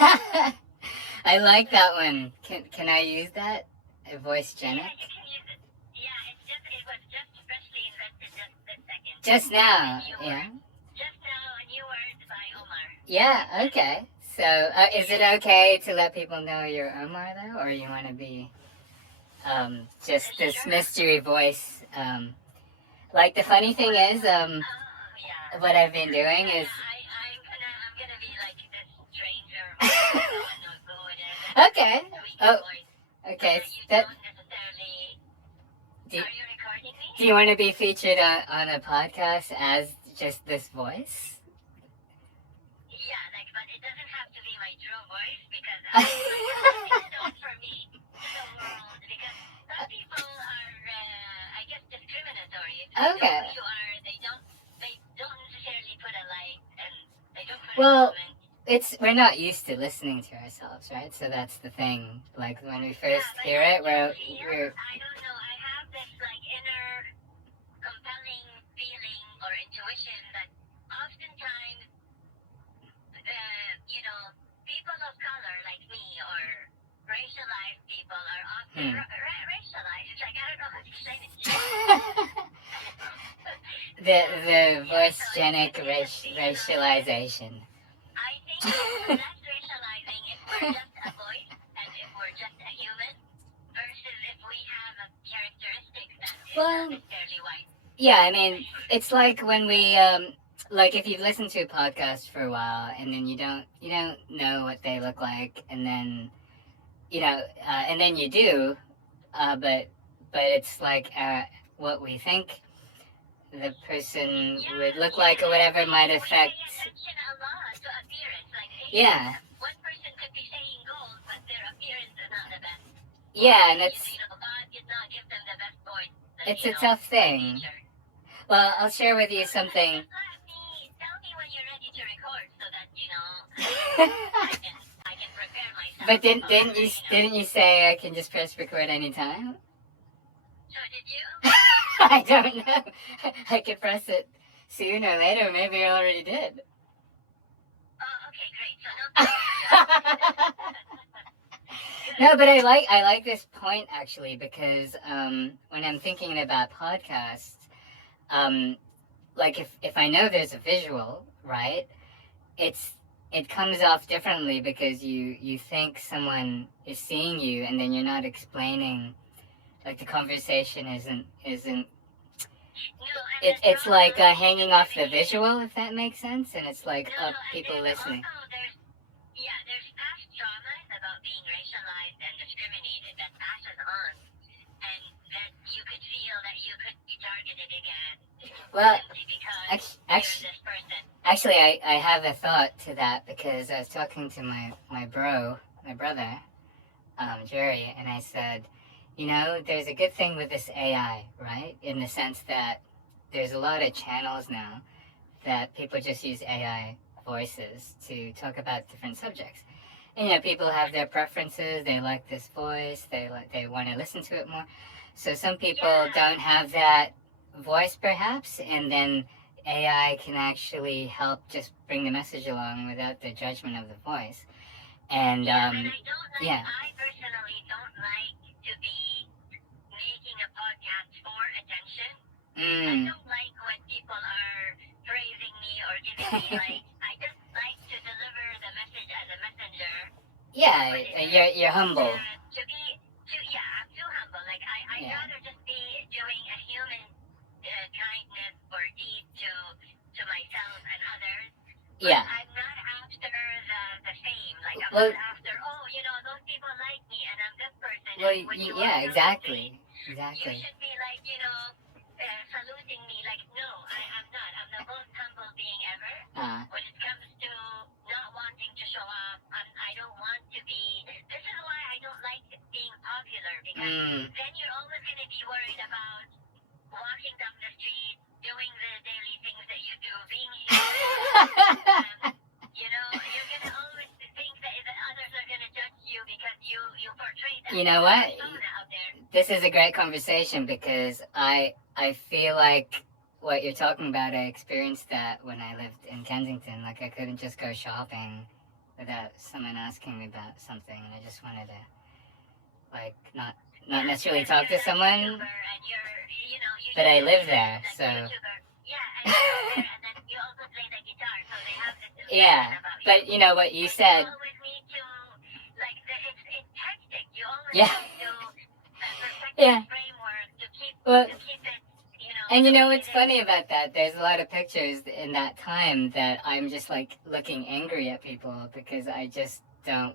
I like that one. Can I use that? Voice Genic? Yeah, you can use it. Yeah, it was just freshly invented just this second. Just now, yeah. Just now, a new word by Omar. Yeah, okay. So, is it okay to let people know you're Omar, though? Or you want to be just this mystery voice? Like, the funny thing is, what I've been doing is... I'm gonna be like this stranger voice. I don't know who it is. Okay. Okay. You don't necessarily... Are you recording me? Do you want to be featured on a podcast as just this voice? Yeah, but it doesn't have to be my true voice because it's not for me, the world, because some people are, I guess, discriminatory. Okay. They don't necessarily put a like and they don't put a comment. We're not used to listening to ourselves, right? So that's the thing. Like when we first hear it, we're I don't know. I have this inner compelling feeling or intuition that oftentimes, people of color like me or racialized people are often racialized. It's like I don't know how to explain it. The voice genic racialization. I think it's less racializing if we're just a voice and if we're just a human versus if we have a characteristic that is not necessarily white. Yeah, I mean, it's like when we, like if you've listened to a podcast for a while and then you don't know what they look like and then, and then you do, but it's like what we think the person would look like or whatever might affect. Yeah. One person could be saying gold, but their appearance is not the best. Yeah, and it's... God did not give them the best voice. It's a tough thing. Well, I'll share with you something. Tell me when you're ready to record so that, I can prepare myself. But didn't you say I can just press record anytime? So did you? I don't know. I could press it sooner or later. Maybe I already did. Okay, great. So no, but I like this point actually because when I'm thinking about podcasts, like if I know there's a visual, right? It comes off differently because you think someone is seeing you and then you're not explaining, like the conversation isn't it's like hanging off the visual, if that makes sense, and it's like people listening. There's past traumas about being racialized and discriminated that passes on, and that you could feel that you could be targeted again. Well, because this person. Actually, I have a thought to that because I was talking to my brother, Jerry, and I said, there's a good thing with this AI, right? In the sense that there's a lot of channels now that people just use AI voices to talk about different subjects. And, people have their preferences. They like this voice. They want to listen to it more. So some people don't have that voice, perhaps, and then AI can actually help just bring the message along without the judgment of the voice. And, I personally don't like to be making a podcast for attention. I don't like when people are praising me or giving me I just like to deliver the message as a messenger. Yeah, you're humble. I'm too humble. I'd rather just be doing a human kindness or deed to myself and others. Yeah. I'm not after the fame. I'm not after, those people like me and I'm this person. Well, exactly. You should be saluting me. No, I'm not. I'm the most humble being ever. When it comes to not wanting to show up, I don't want to be. This is why I don't like being popular because then you're always going to be worried about walking down the street, doing the daily things that you do, being human. You're going to always think that others are going to judge you because you portray that. You know what? Persona out there. This is a great conversation because I feel like what you're talking about, I experienced that when I lived in Kensington. I couldn't just go shopping without someone asking me about something, and I just wanted to, like, not necessarily talk to someone, but I live there, so. Yeah, but you know what you said. Yeah. Yeah. Well, and you know what's funny about that? There's a lot of pictures in that time that I'm just like looking angry at people because I just don't.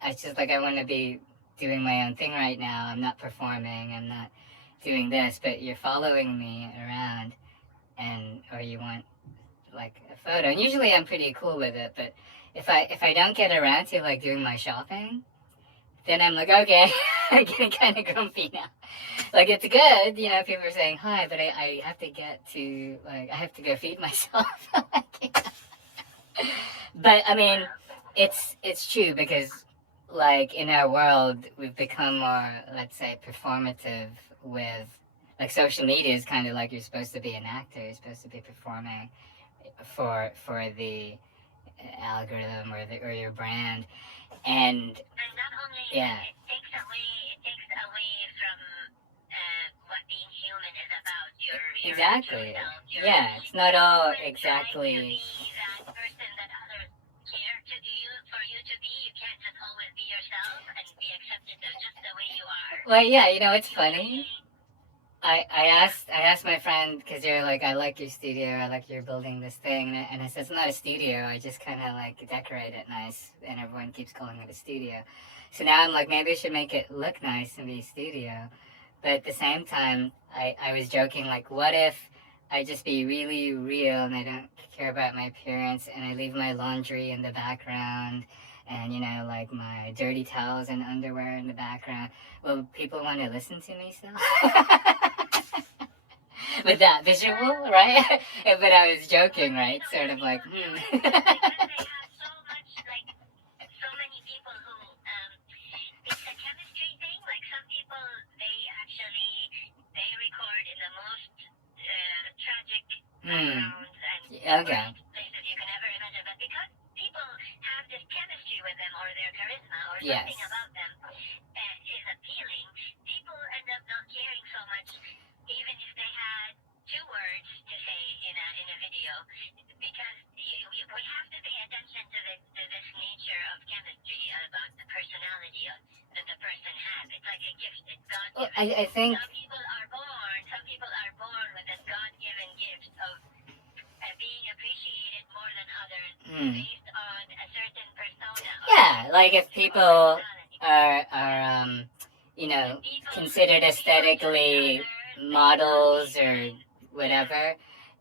I just like I want to be doing my own thing right now. I'm not performing. I'm not doing this, but you're following me around, or you want like a photo. And usually I'm pretty cool with it, but if I don't get around to like doing my shopping, then I'm like, okay, I'm getting kind of grumpy now. Like, it's good, you know, people are saying hi, but I have to get to, like, I have to go feed myself. But, I mean, it's true because, like, in our world, we've become more, let's say, performative with, like, social media is kind of like you're supposed to be an actor, you're supposed to be performing for the algorithm or your brand. And not only yeah. It takes away from what being human is about. Your exactly. Yourself, yeah, it's not all exactly. To be that person that others care to do for you to be. You can't just always be yourself and be accepted just the way you are. Well, yeah, you know, it's funny. I asked my friend, because you're like, I like your studio, I like you're building this thing, and I said, it's not a studio, I just kind of like decorate it nice, and everyone keeps calling it a studio. So now I'm like, maybe I should make it look nice and be a studio. But at the same time, I was joking, like, what if I just be really real and I don't care about my appearance and I leave my laundry in the background and, you know, like my dirty towels and underwear in the background? Well, people want to listen to me still? With that visual, right? But I was joking, right? Sort of like, They have so many people who, it's a chemistry thing. Like some people, they record in the most tragic backgrounds and places you can ever imagine. But because people have this chemistry with them or their charisma or something about them is appealing, people end up not caring so much, even if they had 2 words to say in a video, because we have to pay attention to this nature of chemistry, about the personality that the person has. It's like a gift. It's God-given. I think some people are born with this God-given gift of being appreciated more than others based on a certain persona. Yeah, like if people are you know, considered aesthetically models or whatever,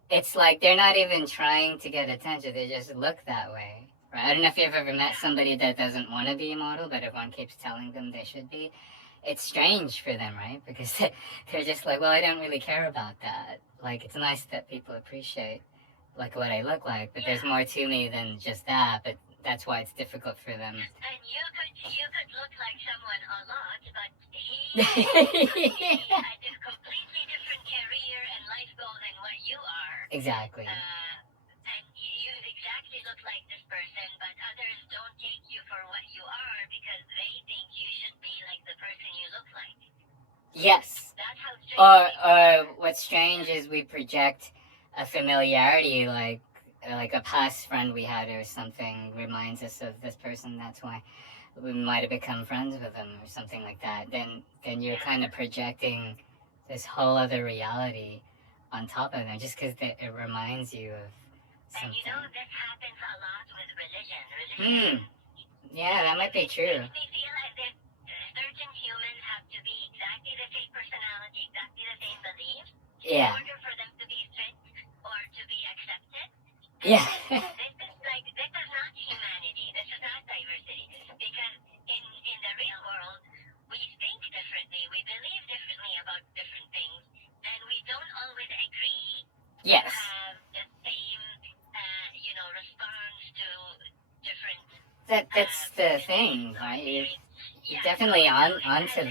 it's like they're not even trying to get attention, they just look that way, right? I don't know if you've ever met somebody that doesn't want to be a model, but everyone keeps telling them they should be. It's strange for them, right? Because they're just like, well, I don't really care about that. Like, it's nice that people appreciate like what I look like, but there's more to me than just that. But that's why it's difficult for them. And you could look like someone a lot, but he had a completely different career and life goal than what you are. Exactly. And you exactly look like this person, but others don't take you for what you are because they think you should be like the person you look like. Yes. That's how strange. Or what's strange is we project a familiarity, like a past friend we had or something reminds us of this person. That's why we might have become friends with them or something like that. Then you're kind of projecting this whole other reality on top of them just because it reminds you of something. And you know, this happens a lot with religion. Yeah, that might be true. They feel as if certain humans have to be exactly the same personality, exactly the same beliefs, in order for them to be fit or to be accepted. Yeah. This is not humanity. This is not diversity. Because in the real world, we think differently. We believe differently about different things, and we don't always agree. Yes. To have the same, response to different. That's the thing, right? You're definitely onto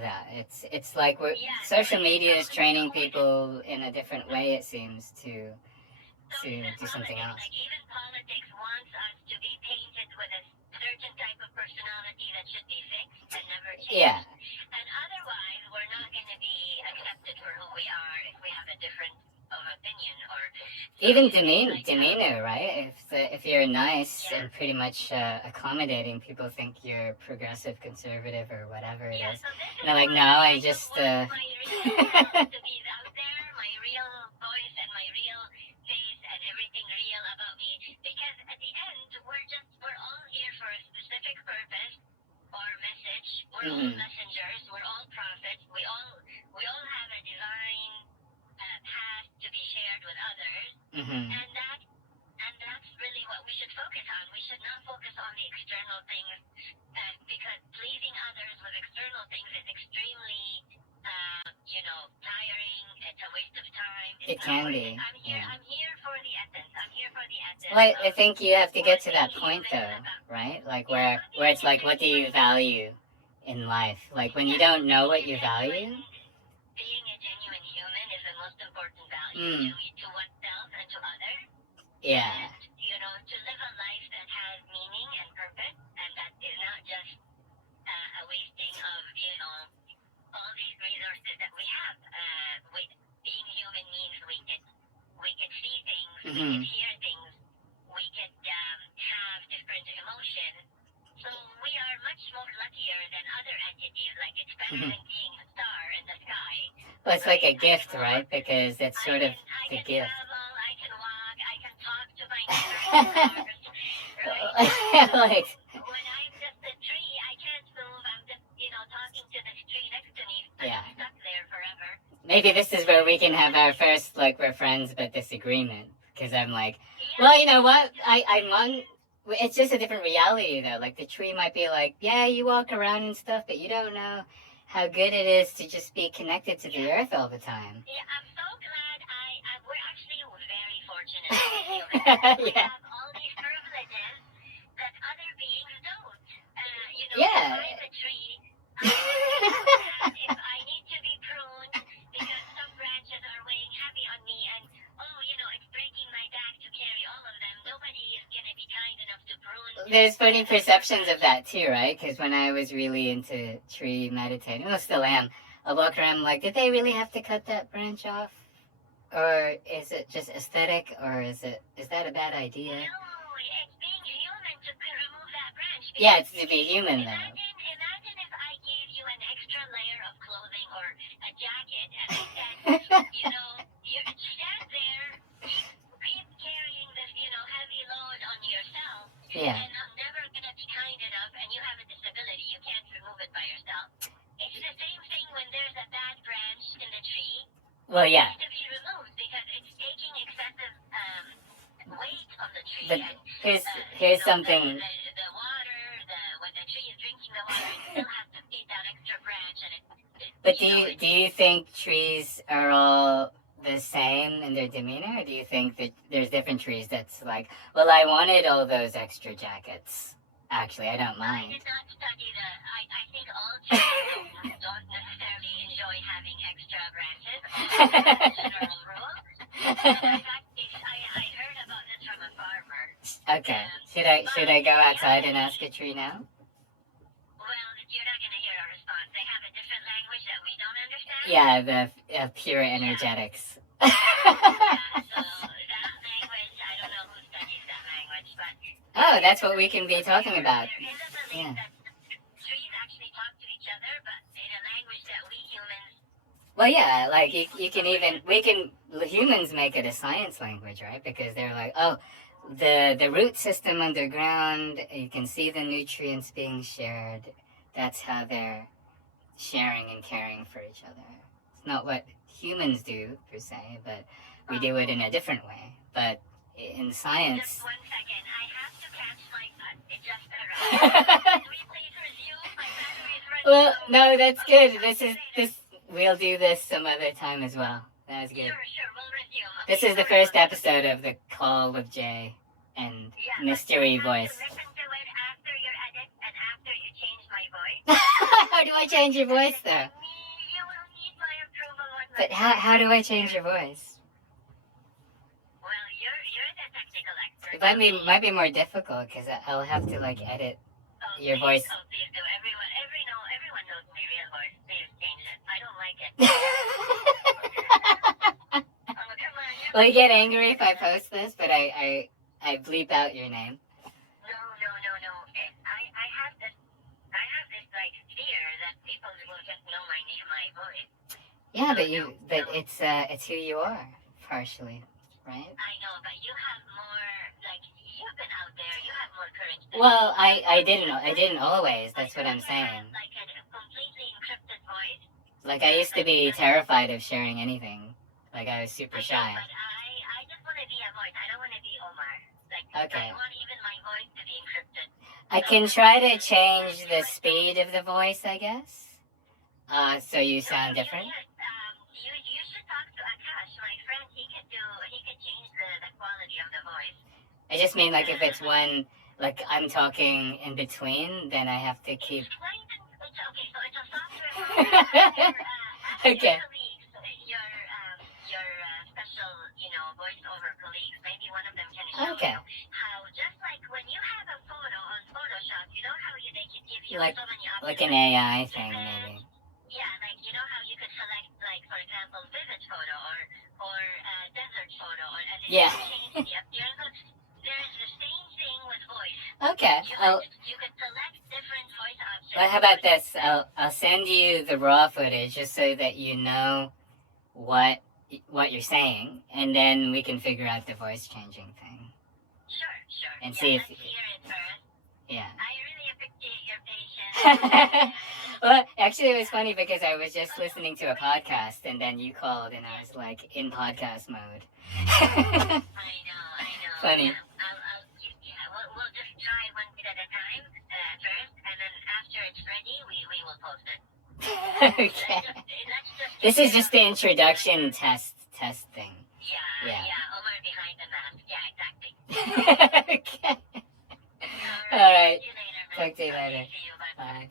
that. It's like social media is training people in a different way. It seems to So to even do something politics, else. like even politics wants us to be painted with a certain type of personality that should be fixed and never change. Yeah. And otherwise, we're not going to be accepted for who we are if we have a different of opinion or even demeanor, right? If you're nice and pretty much accommodating, people think you're progressive, conservative, or whatever it is. So this And I'm like, no, I just. my real to be out there, my real voice and my real face and everything real about me. Because at the end, we're all here for a specific purpose or message. We're all messengers. We're all prophets. We all have a divine path to be shared with others, and that's really what we should focus on. We should not focus on the external things, because pleasing others with external things is extremely, tiring. It's a waste of time. It can be. I'm here for the essence. I'm here for the essence. Well, I think you have to get to that point, though, right? Like where it's like, what do you value in life? Like when you don't know what you value. Being a genuine human is the most important value to oneself and to others. Yeah. And, to live a life that has meaning and purpose, and that is not just a wasting of, all these resources that we have. Being human means we can see things, we can hear things, we can have different emotions. So we are much more luckier than other entities. Like it's better than being a star in the sky. Well, it's like a gift, right? Because it's sort of the gift. Travel, I can walk, I can talk to my neighbors, right? Like, when I'm just a tree, I can't move. I'm just, talking to this tree next to me. I'm stuck there forever. Maybe this is where we can have our first, like, we're friends but disagreement. Because I'm like, well, you know what? I'm on. It's just a different reality, though. Like, the tree might be like, yeah, you walk around and stuff, but you don't know how good it is to just be connected to the earth all the time. Yeah, I'm so glad we're actually very fortunate. We have all these privileges that other beings don't. I'm a tree. If I need to be pruned because some branches are weighing heavy on me and, it's breaking my back to carry all of them, nobody is going to be kind enough to prune. There's funny perceptions of that too, right? Because when I was really into tree meditating, well, still am, I walk around like, did they really have to cut that branch off? Or is it just aesthetic? Or is that a bad idea? No, it's being human to remove that branch. Yeah, it's to be human, though. Imagine if I gave you an extra layer of clothing or a jacket and I said, you stand there, keep carrying this, heavy load on yourself. Yeah. And I'm never going to be kind enough and you have a disability, you can't remove it by yourself. It's the same thing when there's a bad branch in the tree. Well, yeah. It needs to be removed because it's taking excessive weight on the tree. But and, here's something. The water, when the tree is drinking the water, it still has to feed that extra branch. And but do you think trees are all the same in their demeanor? Or do you think that there's different trees that's like, well, I wanted all those extra jackets. Actually, I don't mind. I did not study I think all trees don't necessarily enjoy having extra branches. That's a general rule. I heard about this from a farmer. Okay. Should I go outside and ask a tree now? Well, you're not going to hear a response. They have a different language that we don't understand. Yeah, the pure energetics. So that language, I don't know who studies that language, but... Oh, that's what we can be talking about. There is a belief that trees actually talk to each other, but in a language that we humans... Well, yeah, like humans make it a science language, right? Because they're like, oh, the root system underground, you can see the nutrients being shared. That's how they're sharing and caring for each other. It's not what humans do, per se, but we do it in a different way. But in science... Just 1 second, I have to catch my butt. It just arrived. Can we please resume? My battery is running Well, low. no, that's good. We'll do this some other time as well. That was good. Sure, we'll resume. This is the first episode of The Call with Jay and Mystery Voice. Listen to it after your edit and after you change my voice. How do I change your voice, though? You will need my approval on But how do I change your voice? Well, It might be more difficult because I'll have to like edit your voice. Oh, please do. Everyone knows my real voice. Please change it. I don't like it. Oh, come on. Will you get angry if I post this? But I bleep out your name. No. I have this like fear that people will just know my voice. Yeah, but it's who you are, partially, right? I know, but you have more, like, you've been out there, you have more courage. Well, I didn't always. That's what I'm saying. Like a completely encrypted voice. Like I used to be terrified of sharing anything. Like I was super shy. But I just want to be a voice. I don't want to be Omar. Like, okay. I want even my voice to be encrypted. I can try to change the speed of the voice, I guess. So you sound different. You should talk to Akash, my friend. He could change the quality of the voice. I just mean like if it's one, like I'm talking in between, then I have to keep. Okay, so it's a software. Okay. Your special, voiceover colleagues, maybe one of them can show Okay. you how, just like when you have a photo on Photoshop, you know how they can give you Like, so many options. like an AI thing, maybe. Yeah, like you know how you could select, like, for example, vivid photo or desert photo, and then Yeah. change the appearance. There's the same thing with voice. Okay. You could select different voice options. Well, how about this? I'll send you the raw footage just so that you know what you're saying, and then we can figure out the voice changing thing. Sure. And see if. Let's hear it first. Yeah. I really appreciate your patience. Well, actually, it was funny because I was just listening to a podcast, and then you called, and I was like in podcast mode. I know. Funny. We'll just try one bit at a time first, and then after it's ready, we will post it. Okay. This is just the introduction test thing. Yeah. Omar behind the mask. Yeah, exactly. Okay. All right. See you later. Talk to you later. See you. Bye. Bye.